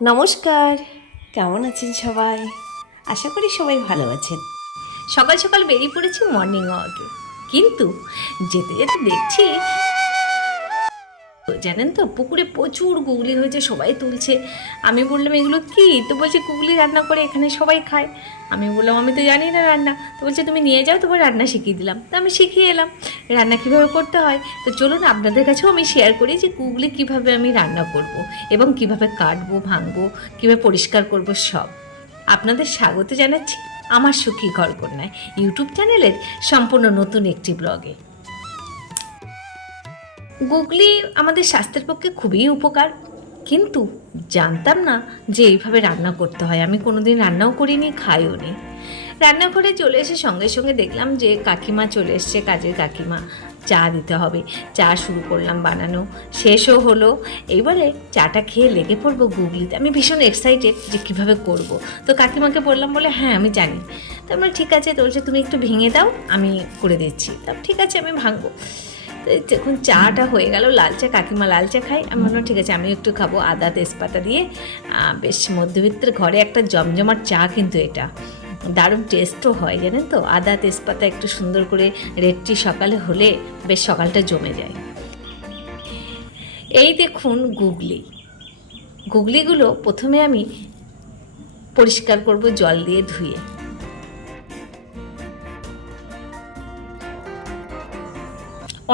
নমস্কার, কেমন আছেন সবাই? আশা করি সবাই ভালো আছেন। সকাল সকাল বেরিয়ে পড়েছি মর্নিং ওয়াকে কিন্তু যেতে যেতে দেখছি জানেন তো, পুকুরে প্রচুর গুগলি হয়েছে, সবাই তুলছে। আমি বললাম, এগুলো কি? তো বলছে, গুগলি রান্না করে এখানে সবাই খায়। আমি বললাম, আমি তো জানি না রান্না। তো বলছে, তুমি নিয়ে যাও, তোমার রান্না শিখিয়ে দিলাম। তো আমি শিখিয়ে এলাম, রান্না কীভাবে করতে হয়। তো চলুন, আপনাদের কাছেও আমি শেয়ার করি যে গুগলি কীভাবে আমি রান্না করব এবং কীভাবে কাটবো, ভাঙবো, কীভাবে পরিষ্কার করব, সব। আপনাদের স্বাগত জানাচ্ছি আমার সুখী ঘর কন্যায় ইউটিউব চ্যানেলের সম্পূর্ণ নতুন একটি ব্লগে। গুগলি আমাদের স্বাস্থ্যের পক্ষে খুবই উপকার। কিন্তু জানতাম না যে এইভাবে রান্না করতে হয়। আমি কোনোদিন রান্নাও করিনি, খাইও নি। রান্নাঘরে চলে এসে সঙ্গে সঙ্গে দেখলাম যে কাকিমা চলে এসছে, কাজের কাকিমা। চা দিতে হবে। চা শুরু করলাম বানানো। শেষও হলো। এইবারে চাটা খেয়ে লেগে পড়ব গুগলিতে। আমি ভীষণ এক্সাইটেড যে কীভাবে করব। তো কাকিমাকে বললাম, বলে হ্যাঁ আমি জানি। তারপরে ঠিক আছে তো বলছে তুমি একটু ভেঙে দাও, আমি করে দিচ্ছি। তা ঠিক আছে, আমি ভাঙবো। যখন চাটা হয়ে গেল, লাল চা, কাকিমা লাল চা খাই আমি বললাম, ঠিক আছে আমি একটু খাব। আদা, তেজপাতা দিয়ে বেশ মধ্যবিত্তের ঘরে একটা জমজমাট চা কিন্তু এটা। দারুণ টেস্টও হয়, জানেন তো? আদা, তেজপাতা একটু সুন্দর করে রেডটি সকালে হলে বেশ সকালটা জমে যায়। এই দেখুন গুগলি। গুগলিগুলো প্রথমে আমি পরিষ্কার করব জল দিয়ে ধুয়ে।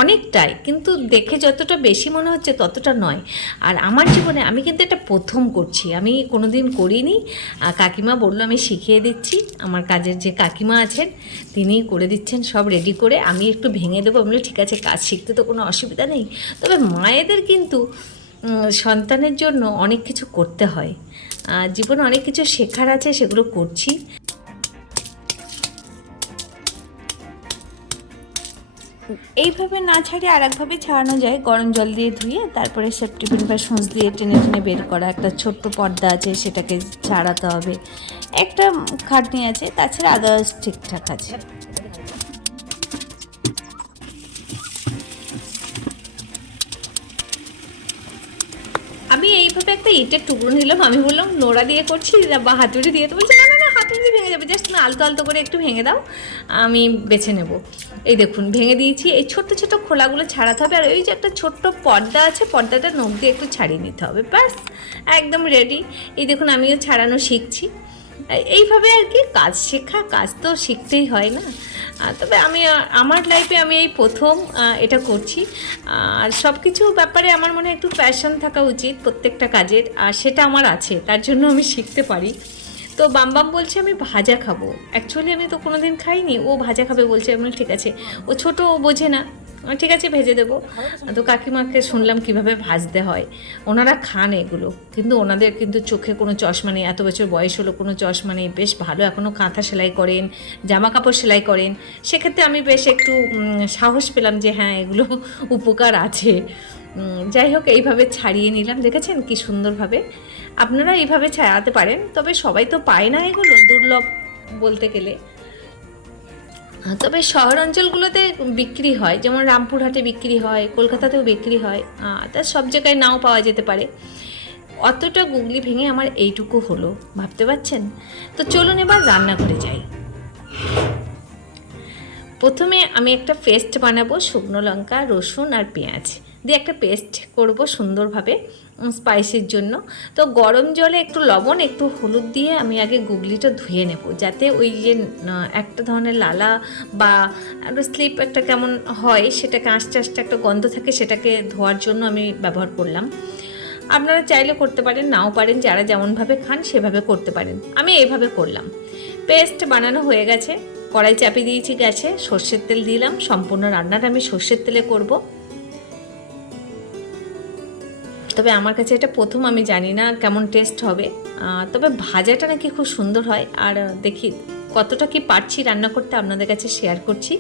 অনেকটাই, কিন্তু দেখে যতটা বেশি মনে হচ্ছে ততটা নয়। আর আমার জীবনে আমি কিন্তু এটা প্রথম করছি। আমি কোনোদিন করিনি। আর কাকিমা বলল, আমি শিখিয়ে দিচ্ছি। আমার কাজের যে কাকিমা আছেন তিনি করে দিচ্ছেন, সব রেডি করে আমি একটু ভেঙে দেবো। আমি ঠিক আছে, কাজ শিখতে তো কোনো অসুবিধা নেই। তবে মায়েদের কিন্তু সন্তানের জন্য অনেক কিছু করতে হয়। জীবনে অনেক কিছু শেখার আছে, সেগুলো করছি। এইভাবে না ছাড়িয়ে আর একভাবে ছাড়ানো যায়। গরম জল দিয়ে ধুয়ে তারপরে সেফটিপিন বা সূচ দিয়ে টেনে টেনে বের করা। একটা ছোট্ট পর্দা আছে, সেটাকে ছাড়াতে হবে। একটা খাটনি আছে, তাছাড়া আদার্স ঠিকঠাক আছে। আমি এইভাবে একটা ইটের টুকরো নিলাম। আমি বললাম, নোড়া দিয়ে করছি বা হাতুড়ি দিয়ে তো বলছি, না না না, হাতুড়ি ভেঙে যাবে। জাস্ট তুমি আলতো আলতো করে একটু ভেঙে দাও। আমি বেছে নেব। এই দেখুন, ভেঙে দিয়েছি। এই ছোট্ট ছোট্ট খোলাগুলো ছাড়াতে হবে। আর ওই যে একটা ছোট্ট পর্দা আছে, পর্দাটা নখ দিয়ে একটু ছাড়িয়ে নিতে হবে। ব্যাস, একদম রেডি এই দেখুন, আমিও ছাড়ানো শিখছি। এইভাবে আর কি, কাজ শেখা, কাজ তো শিখতেই হয় না। তবে আমি, আমার লাইফে আমি এই প্রথম এটা করছি। আর সব কিছু ব্যাপারে আমার মনে হয় একটু প্যাশন থাকা উচিত প্রত্যেকটা কাজের। আর সেটা আমার আছে, তার জন্য আমি শিখতে পারি। তো বামবাম বলছে, আমি ভাজা খাব। অ্যাকচুয়ালি আমি তো কোনো দিন খাইনি, ও ভাজা খাবে বলছে, আমি ঠিক আছে। ও ছোট, ও বোঝে না। ঠিক আছে, ভেজে দেবো। তো কাকিমাকে শুনলাম কীভাবে ভাজতে হয়। ওনারা খান এগুলো, কিন্তু ওনাদের কিন্তু চোখে কোনো চশমা নেই। এত বছর বয়স হলো, কোনো চশমা নেই। বেশ ভালো এখনও কাঁথা সেলাই করেন জামা কাপড় সেলাই করেন। সেক্ষেত্রে আমি বেশ একটু সাহস পেলাম যে হ্যাঁ এগুলো উপকার আছে। যাই হোক, এইভাবে ছাড়িয়ে নিলাম। দেখেছেন কি সুন্দরভাবে? আপনারা এইভাবে ছাড়াতে পারেন, তবে সবাই তো পায় না এগুলো, দুর্লভ বলতে গেলে। তবে শহর অঞ্চলগুলোতে বিক্রি হয়, যেমন রামপুরহাটে বিক্রি হয়, কলকাতাতেও বিক্রি হয় তা সব জায়গায় নাও পাওয়া যেতে পারে। অতটা গুগলি ভেঙে আমার এইটুকু হলো, ভাবতে পারছেন? তো চলুন এবার রান্না করে যাই। প্রথমে আমি একটা পেস্ট বানাবো, শুকনো লঙ্কা, রসুন আর পেঁয়াজ। দিয়ে একটা পেস্ট করব সুন্দরভাবে স্পাইসির জন্য। তো গরম জলে একটু লবণ, একটু হলুদ দিয়ে আমি আগে গুগলিটা ধুয়ে নেব, যাতে ওই যে একটা ধরনের লালা বা স্লিপ একটা কেমন হয়, সেটাকে আস্তে আস্তে একটা গন্ধ থাকে, সেটাকে ধোয়ার জন্য আমি ব্যবহার করলাম। আপনারা চাইলে করতে পারেন, নাও পারেন, যারা যেমনভাবে খান সেভাবে করতে পারেন। আমি এইভাবে করলাম। পেস্ট বানানো হয়ে গেছে, কড়াই চাপিয়ে দিয়েছি গ্যাসে, সর্ষের তেল দিলাম, সম্পূর্ণ রান্নাটা আমি সর্ষের তেলে করব। তবে আমার কাছে এটা প্রথম আমি জানি না কেমন টেস্ট হবে। তবে ভাজাটা নাকি খুব সুন্দর হয়। আর দেখি কতটা কি পারছি রান্না করতে আপনাদের কাছে শেয়ার করছি।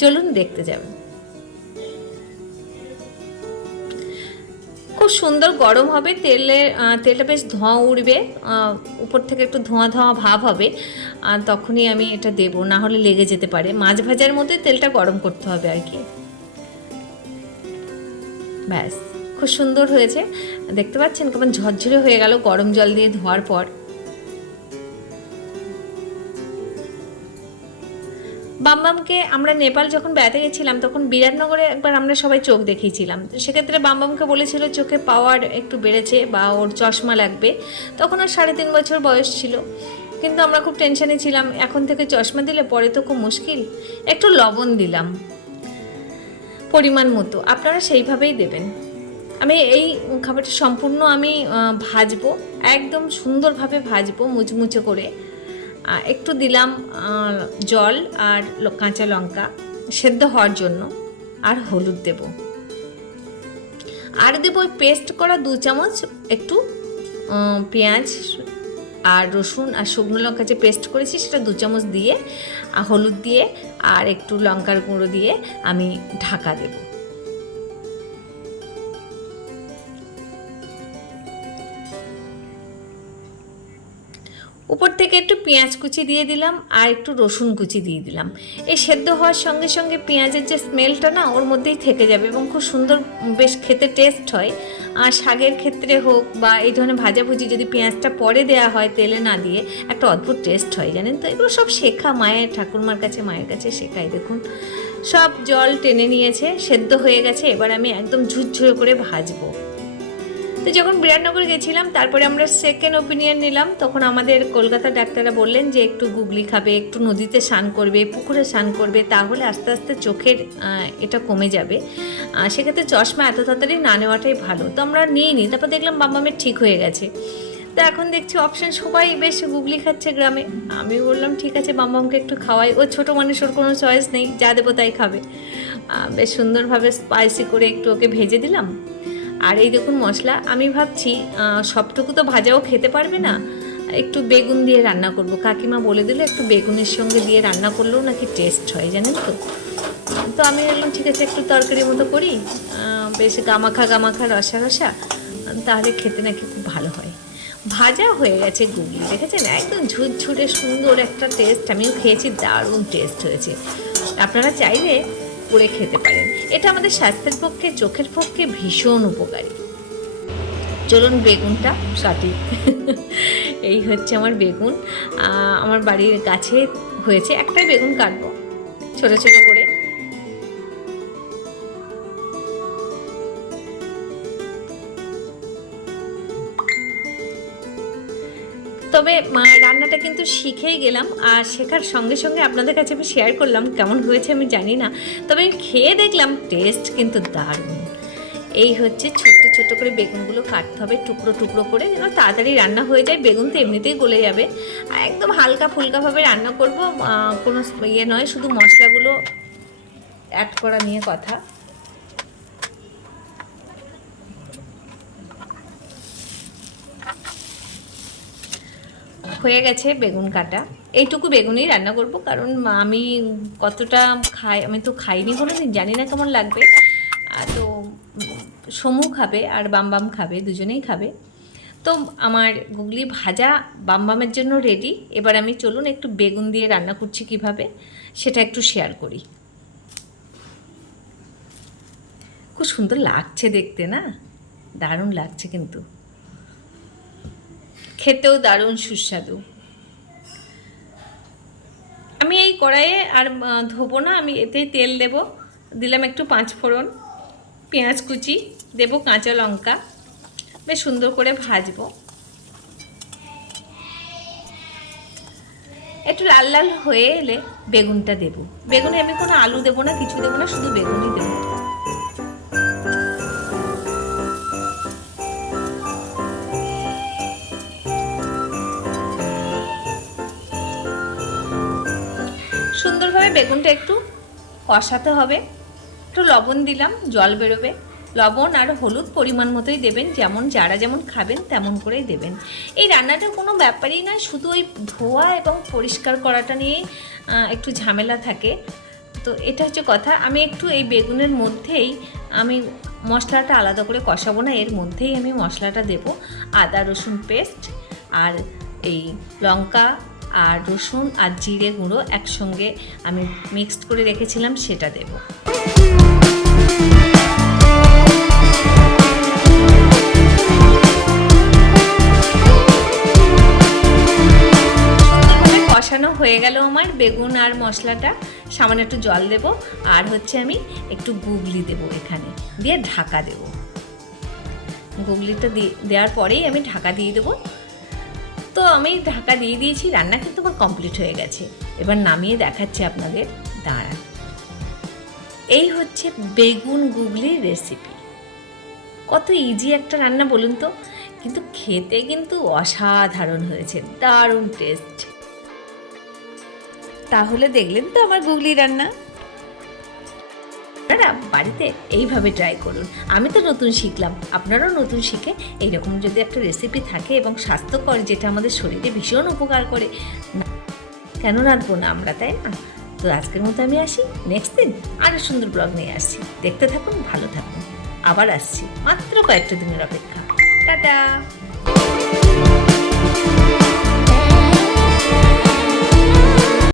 চলুন দেখতে যাবেন। খুব সুন্দর গরম হবে তেলে তেলটা বেশ ধোঁয়া আহ, উপর থেকে একটু ধোঁয়া ধোঁয়া ভাব হবে। আর তখনই আমি এটা দেবো না হলে লেগে যেতে পারে। মাছ ভাজার মধ্যে তেলটা গরম করতে হবে আর কি। ব্যাস। খুব সুন্দর হয়েছে। দেখতে পাচ্ছেন কেমন ঝরঝরে হয়ে গেল গরম জল দিয়ে ধোয়ার পর। বামবামকে আমরা নেপাল যখন বেড়াতে গেছিলাম, তখন বিরাটনগরে একবার আমরা সবাই চোখ দেখিয়েছিলাম। সেক্ষেত্রে বামবামকে বলেছিল, চোখে পাওয়ার একটু বেড়েছে বা ওর চশমা লাগবে। তখন ওর সাড়ে তিন বছর বয়স ছিল। কিন্তু আমরা খুব টেনশনে ছিলাম, এখন থেকে চশমা দিলে পরে তো খুব মুশকিল। একটু লবণ দিলাম, পরিমাণ মতো। আপনারা সেইভাবেই দেবেন। আমি এই খাবারটা সম্পূর্ণ আমি ভাজবো, একদম সুন্দরভাবে ভাজবো মুচমুচে করে। একটু দিলাম জল আর কাঁচা লঙ্কা সেদ্ধ হওয়ার জন্য আর হলুদ দেব। আর দেবো ওই পেস্ট করা দু চামচ একটু পেঁয়াজ আর রসুন আর শুকনো লঙ্কা যে পেস্ট করেছি সেটা দু চামচ দিয়ে হলুদ দিয়ে আর একটু লঙ্কার গুঁড়ো দিয়ে আমি ঢাকা দেবো। উপর থেকে একটু পেঁয়াজ কুচি দিয়ে দিলাম আর একটু রসুন কুচি দিয়ে দিলাম। এই সেদ্ধ হওয়ার সঙ্গে সঙ্গে পেঁয়াজের যে স্মেলটা না, ওর মধ্যেই থেকে যাবে এবং খুব সুন্দর, বেশ খেতে টেস্ট হয়। আর শাকের ক্ষেত্রে হোক বা এই ধরনের ভাজাভুজি যদি পেঁয়াজটা পরে দেওয়া হয় তেলে না দিয়ে, একটা অদ্ভুত টেস্ট হয়, জানেন তো? এগুলো সব শেখা মায়ের, ঠাকুরমার কাছে, মায়ের কাছে শেখাই দেখুন। সব জল টেনে নিয়েছে, সেদ্ধ হয়ে গেছে, এবার আমি একদম ঝুরঝুরে করে ভাজবো। তো যখন বিরাটনগর গেছিলাম, তারপরে আমরা সেকেন্ড ওপিনিয়ন নিলাম, তখন আমাদের কলকাতার ডাক্তাররা বললেন যে একটু গুগলি খাবে, একটু নদীতে স্নান করবে, পুকুরে স্নান করবে, তাহলে আস্তে আস্তে চোখের এটা কমে যাবে। সেক্ষেত্রে চশমা এত তাড়াতাড়ি না নেওয়াটাই ভালো। তো আমরা নিইনি, তারপর দেখলাম বাম্মামের ঠিক হয়ে গেছে। তো এখন দেখছি অপশন সবাই বেশ গুগলি খাচ্ছে গ্রামে। আমি বললাম, ঠিক আছে বাম্মামকে একটু খাওয়াই। ও ছোটো মানুষ, ওর কোনো চয়েস নেই, যা দেবো তাই খাবে। বেশ সুন্দরভাবে স্পাইসি করে একটু ওকে ভেজে দিলাম। আর এই দেখুন মশলা, আমি ভাবছি সবটুকু তো ভাজাও খেতে পারবে না। একটু বেগুন দিয়ে রান্না করব। কাকিমা বলে দিল, একটু বেগুনের সঙ্গে দিয়ে রান্না করলেও নাকি টেস্ট হয়, জানেন তো? তো আমি বললাম, ঠিক আছে, একটু তরকারির মতো করি। বেশ গামাখা গামাখা রসা রসা, তাহলে খেতে নাকি খুব ভালো হয়। ভাজা হয়ে গেছে গুগলি, দেখেছেন? একদম ঝুরঝুরে সুন্দর একটা টেস্ট আমিও খেয়েছি, দারুণ টেস্ট হয়েছে। আপনারা চাইলে করে খেতে পারেন। এটা আমাদের স্বাস্থ্যের পক্ষে, চোখের পক্ষে ভীষণ উপকারী। চলুন বেগুনটা কাটি। এই হচ্ছে আমার বেগুন। আমার বাড়ির কাছে হয়েছে একটাই বেগুন কাটবো। ছোটো ছোটো করে তবে রান্নাটা কিন্তু শিখেই গেলাম আর শেখার সঙ্গে সঙ্গে আপনাদের কাছে আমি শেয়ার করলাম কেমন হয়েছে আমি জানি না। তবে আমি খেয়ে দেখলাম টেস্ট কিন্তু দারুণ। এই হচ্ছে ছোট্ট ছোট্ট করে বেগুনগুলো কাটতে হবে টুকরো টুকরো করে, যেন তাড়াতাড়ি রান্না হয়ে যায়, বেগুন তো এমনিতেই গলে যাবে। আর একদম হালকা ফুলকাভাবে রান্না করব কোনো ইয়ে নয়, শুধু মশলাগুলো অ্যাড করা নিয়ে কথা। হয়ে গেছে বেগুন কাটা। এইটুকু বেগুনই রান্না করব, কারণ আমি কতটা খাই আমি তো খাইনি কোনো দিন জানি না কেমন লাগবে। তো সমু খাবে আর বামবাম খাবে, দুজনেই খাবে। তো আমার গুগলি ভাজা বামবামের জন্য রেডি এবার আমি চলুন একটু বেগুন দিয়ে রান্না করছি কীভাবে, সেটা একটু শেয়ার করি। খুব সুন্দর লাগছে দেখতে না? দারুণ লাগছে কিন্তু। খেতেও দারুণ সুস্বাদু। আমি এই কড়াইয়ে আর ধোবো না, আমি এতেই তেল দেব। দিলাম একটু পাঁচ ফোড়ন, পেঁয়াজ কুচি, দেব কাঁচা লঙ্কা, বেশ সুন্দর করে ভাজবো। একটু লাল লাল হয়ে এলে বেগুনটা দেব। বেগুনে আমি কোনো আলু দেবো না, কিছু দেবো না, শুধু বেগুনই দেবো। সুন্দরভাবে বেগুনটা একটু কষাতে হবে। একটু লবণ দিলাম, জল বেরোবে। লবণ আর হলুদ পরিমাণ মতোই দেবেন, যেমন যারা যেমন খাবেন তেমন করেই দেবেন। এই রান্নাটা কোনো ব্যাপারই নয়, শুধু ওই ধোয়া এবং পরিষ্কার করাটা নিয়ে একটু ঝামেলা থাকে। তো এটা হচ্ছে কথা। আমি একটু এই বেগুনের মধ্যেই আমি মশলাটা আলাদা করে কষাবো না, এর মধ্যেই আমি মশলাটা দেব। আদা, রসুন পেস্ট আর এই লঙ্কা আর রসুন আর জিরে গুঁড়ো একসঙ্গে আমি মিক্সড করে রেখেছিলাম, সেটা দেব। কষানো হয়ে গেল আমার বেগুন আর মশলাটা। সামান্য একটু জল দেব, আর হচ্ছে আমি একটু গুগলি দেব এখানে, দিয়ে ঢাকা দেব। গুগলিটা দেওয়ার পরেই আমি ঢাকা দিয়ে দেবো। তো আমি ঢাকা দিয়ে দিয়েছি, রান্না কিন্তু আমার কমপ্লিট হয়ে গেছে। এবার নামিয়ে দেখাচ্ছি আপনাদের। দাঁড়ান। এই হচ্ছে বেগুন গুগলির রেসিপি কত ইজি একটা রান্না বলুন তো। কিন্তু খেতে কিন্তু অসাধারণ হয়েছে, দারুণ টেস্ট তাহলে দেখলেন তো আমার গুগলি রান্না। আপনারা বাড়িতে এইভাবে ট্রাই করুন। আমি তো নতুন শিখলাম, আপনারাও নতুন শিখে এইরকম যদি একটা রেসিপি থাকে এবং স্বাস্থ্যকর যেটা আমাদের শরীরে ভীষণ উপকার করে। কেন রাঁধবো না আমরা, তাই না? তো আজকের মতো আমি আসি নেক্সট দিন আরও সুন্দর ব্লগ নিয়ে আসছি। দেখতে থাকুন, ভালো থাকুন। আবার আসছি মাত্র কয়েকটা দিনের অপেক্ষা। টাটা!